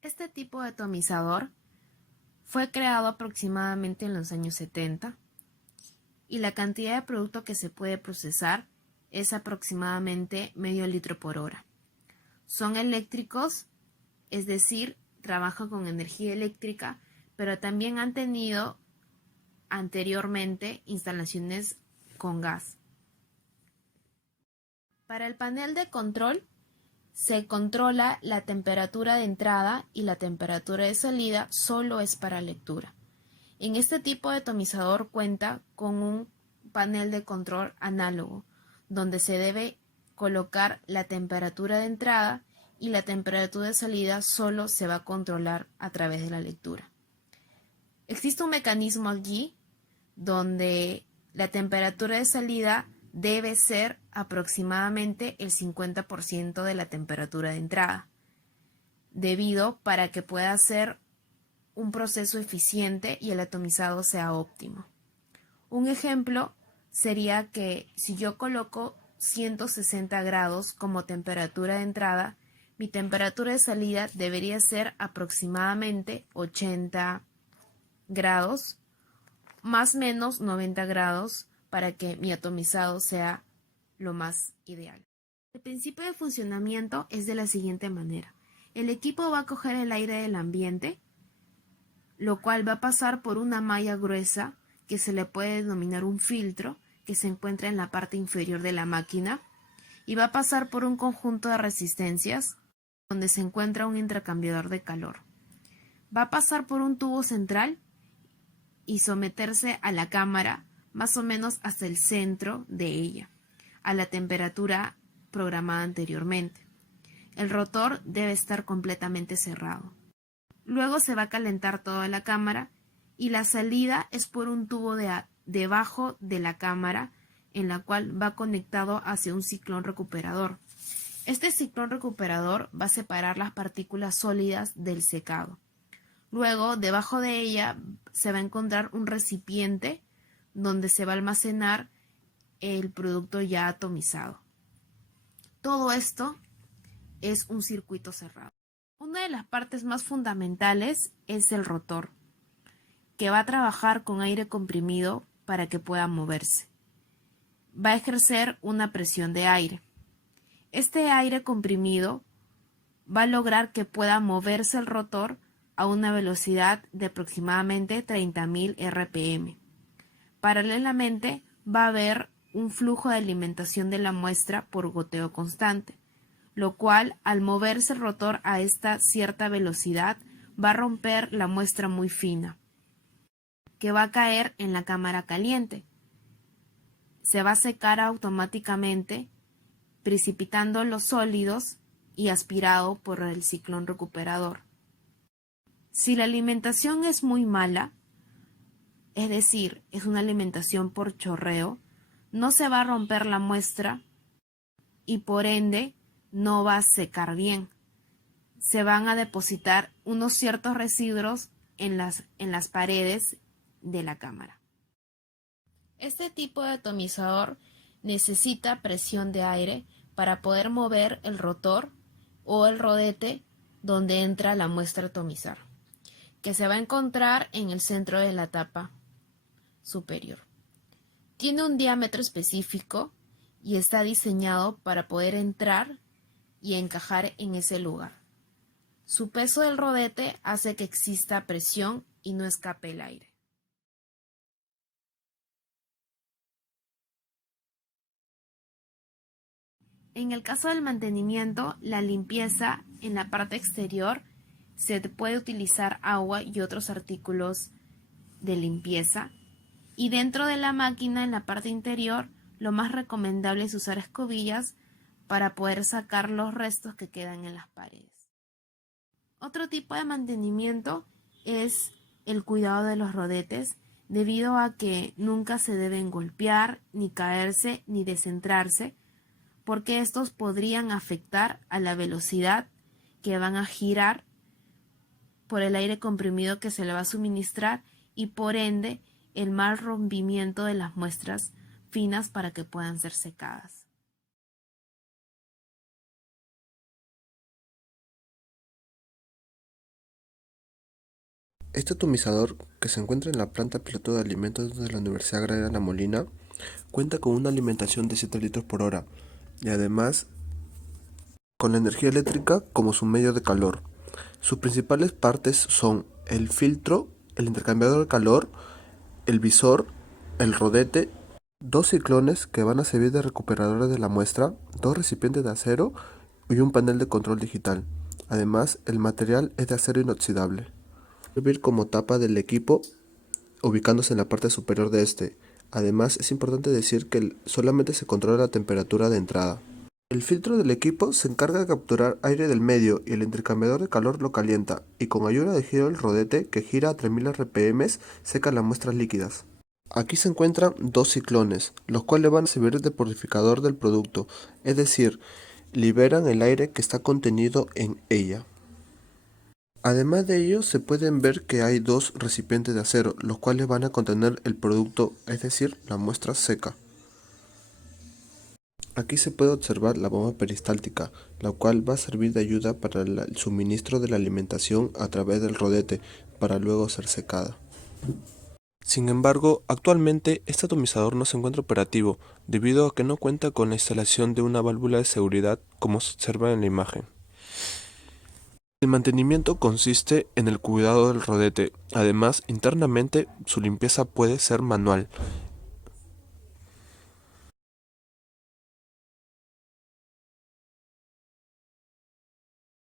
Este tipo de atomizador fue creado aproximadamente en los años 70 y la cantidad de producto que se puede procesar es aproximadamente medio litro por hora. Son eléctricos, es decir, trabajan con energía eléctrica, pero también han tenido anteriormente instalaciones con gas. Para el panel de control se controla la temperatura de entrada y la temperatura de salida solo es para lectura. En este tipo de atomizador cuenta con un panel de control análogo, donde se debe colocar la temperatura de entrada y la temperatura de salida solo se va a controlar a través de la lectura. Existe un mecanismo allí donde la temperatura de salida debe ser aproximadamente el 50% de la temperatura de entrada, debido para que pueda ser un proceso eficiente y el atomizado sea óptimo. Un ejemplo sería que si yo coloco 160 grados como temperatura de entrada, mi temperatura de salida debería ser aproximadamente 80 grados, más o menos 90 grados, para que mi atomizado sea lo más ideal. El principio de funcionamiento es de la siguiente manera. El equipo va a coger el aire del ambiente, lo cual va a pasar por una malla gruesa que se le puede denominar un filtro, que se encuentra en la parte inferior de la máquina, y va a pasar por un conjunto de resistencias donde se encuentra un intercambiador de calor. Va a pasar por un tubo central y someterse a la cámara más o menos hasta el centro de ella, a la temperatura programada anteriormente. El rotor debe estar completamente cerrado. Luego se va a calentar toda la cámara y la salida es por un tubo debajo de la cámara, en la cual va conectado hacia un ciclón recuperador. Este ciclón recuperador va a separar las partículas sólidas del secado. Luego, debajo de ella se va a encontrar un recipiente donde se va a almacenar el producto ya atomizado. Todo esto es un circuito cerrado. Una de las partes más fundamentales es el rotor, que va a trabajar con aire comprimido para que pueda moverse. Va a ejercer una presión de aire. Este aire comprimido va a lograr que pueda moverse el rotor a una velocidad de aproximadamente 30.000 RPM. Paralelamente, va a haber un flujo de alimentación de la muestra por goteo constante, lo cual, al moverse el rotor a esta cierta velocidad, va a romper la muestra muy fina, que va a caer en la cámara caliente. Se va a secar automáticamente, precipitando los sólidos y aspirado por el ciclón recuperador. Si la alimentación es muy mala, es decir, es una alimentación por chorreo, no se va a romper la muestra y por ende no va a secar bien. Se van a depositar unos ciertos residuos en las paredes de la cámara. Este tipo de atomizador necesita presión de aire para poder mover el rotor o el rodete donde entra la muestra a atomizar, que se va a encontrar en el centro de la tapa superior. Tiene un diámetro específico y está diseñado para poder entrar y encajar en ese lugar. Su peso del rodete hace que exista presión y no escape el aire. En el caso del mantenimiento, la limpieza en la parte exterior se puede utilizar agua y otros artículos de limpieza. Y dentro de la máquina, en la parte interior, lo más recomendable es usar escobillas para poder sacar los restos que quedan en las paredes. Otro tipo de mantenimiento es el cuidado de los rodetes, debido a que nunca se deben golpear, ni caerse, ni descentrarse, porque estos podrían afectar a la velocidad que van a girar por el aire comprimido que se le va a suministrar y por ende el mal rompimiento de las muestras finas para que puedan ser secadas. Este atomizador, que se encuentra en la planta piloto de alimentos de la Universidad Agraria La Molina, cuenta con una alimentación de 7 litros por hora y además con la energía eléctrica como su medio de calor. Sus principales partes son el filtro, el intercambiador de calor, el visor, el rodete, dos ciclones que van a servir de recuperadores de la muestra, dos recipientes de acero y un panel de control digital. Además, el material es de acero inoxidable. Servir como tapa del equipo ubicándose en la parte superior de este. Además, es importante decir que solamente se controla la temperatura de entrada. El filtro del equipo se encarga de capturar aire del medio y el intercambiador de calor lo calienta, y con ayuda de giro del rodete, que gira a 3000 RPM, seca las muestras líquidas. Aquí se encuentran dos ciclones, los cuales van a servir de purificador del producto, es decir, liberan el aire que está contenido en ella. Además de ello, se pueden ver que hay dos recipientes de acero, los cuales van a contener el producto, es decir, la muestra seca. Aquí se puede observar la bomba peristáltica, la cual va a servir de ayuda para el suministro de la alimentación a través del rodete, para luego ser secada. Sin embargo, actualmente este atomizador no se encuentra operativo, debido a que no cuenta con la instalación de una válvula de seguridad como se observa en la imagen. El mantenimiento consiste en el cuidado del rodete. Además, internamente su limpieza puede ser manual.